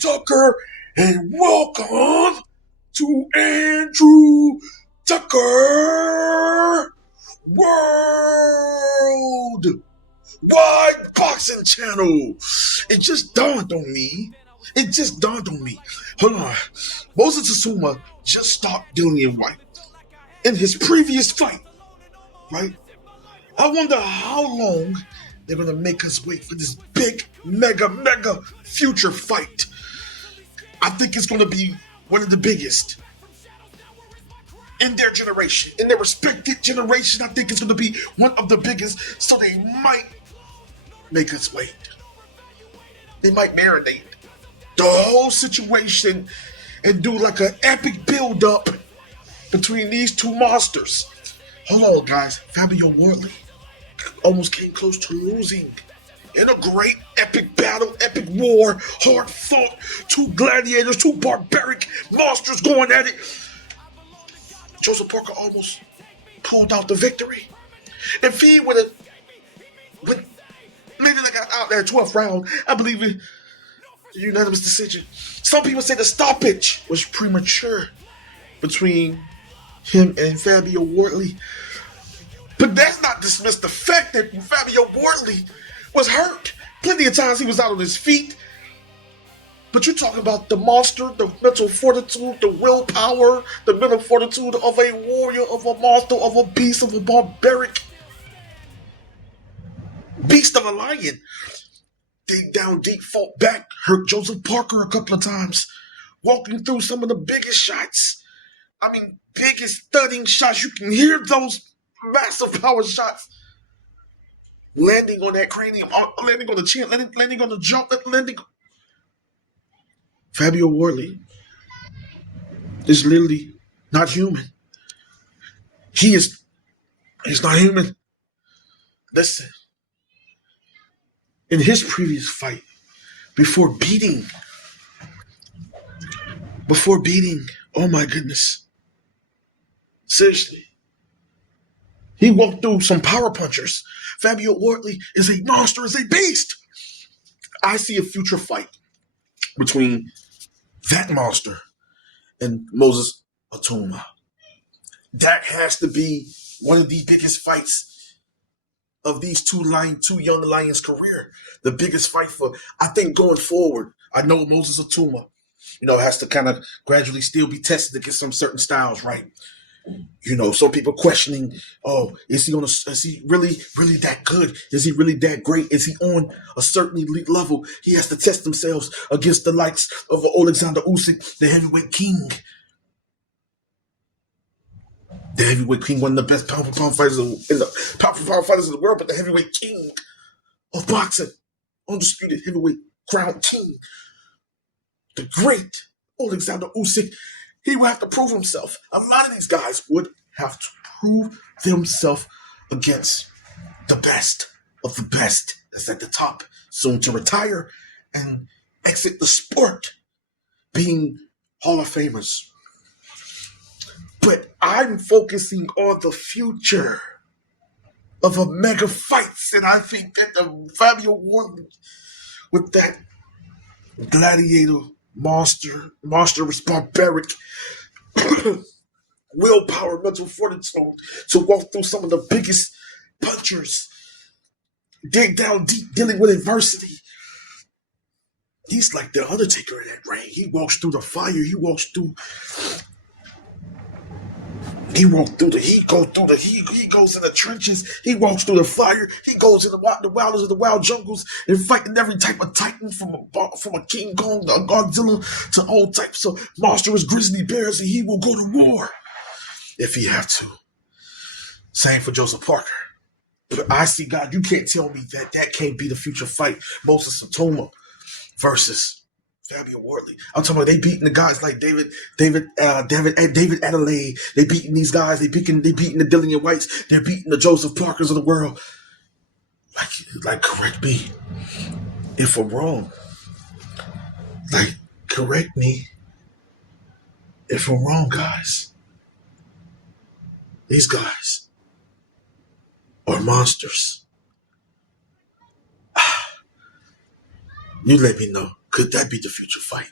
Tucker, and welcome to Andrew Tucker World Wide Boxing Channel. It just dawned on me. Hold on. Moses Itauma just stopped Dillian White in his previous fight, right? I wonder how long they're going to make us wait for this big, mega future fight. I think it's going to be one of the biggest in their generation, in their respected generation. I think it's going to be one of the biggest, so they might make us wait. They might marinate the whole situation and do like an epic build-up between these two monsters. Hold on, guys. Fabio Wardley almost came close to losing in a great epic battle, epic war, hard fought, two gladiators, two barbaric monsters going at it. Joseph Parker almost pulled out the victory. If he would have maybe like out there 12th round, I believe in the unanimous decision. Some people say the stoppage was premature between him and Fabio Wardley. But that's not dismiss the fact that Fabio Wardley was hurt. Plenty of times he was out on his feet. But you're talking about the monster, the mental fortitude, the willpower, the mental fortitude of a warrior, of a monster, of a beast, of a barbaric beast of a lion. Dig down deep, fought back, hurt Joseph Parker a couple of times, walking through some of the biggest shots. I mean, biggest thudding shots. You can hear those massive power shots landing on that cranium, landing on the chin, landing on the jaw, landing. Fabio Wardley is literally not human. He's not human. Listen, in his previous fight, before beating, oh my goodness, seriously, he walked through some power punchers. Fabio Wardley is a monster, is a beast. I see a future fight between that monster and Moses Itauma. That has to be one of the biggest fights of these two young lions' career. The biggest fight for, I think, going forward. I know Moses Itauma, has to kind of gradually still be tested against some certain styles, right? Some people questioning, is he really that good? Is he really that great? Is he on a certain elite level? He has to test themselves against the likes of Alexander Usyk, the heavyweight king. The heavyweight king, one of the best pound-for-pound fighters in the world, but the heavyweight king of boxing, undisputed heavyweight crown king, the great Alexander Usyk. He would have to prove himself. A lot of these guys would have to prove themselves against the best of the best that's at the top, soon to retire and exit the sport, being Hall of Famers. But I'm focusing on the future of a mega fights, and I think that the Fabio Wardley with that gladiator monstrous, barbaric willpower, mental fortitude to walk through some of the biggest punchers, dig down deep, dealing with adversity. He's like the Undertaker in that ring. He walks through the fire. He goes through he goes in the trenches. He walks through the fire. He goes in the wildest of the wild jungles and fighting every type of titan from a King Kong to a Godzilla to all types of monstrous grizzly bears, and he will go to war if he have to. Same for Joseph Parker. But I see, God, you can't tell me that can't be the future fight. Moses Itauma versus Fabio Wardley. I'm talking about they beating the guys like David Adelaide. They beating these guys. They beating the Dillian Whites. They're beating the Joseph Parkers of the world. Like correct me if I'm wrong. Like correct me if I'm wrong, guys. These guys are monsters. You let me know. Could that be the future fight?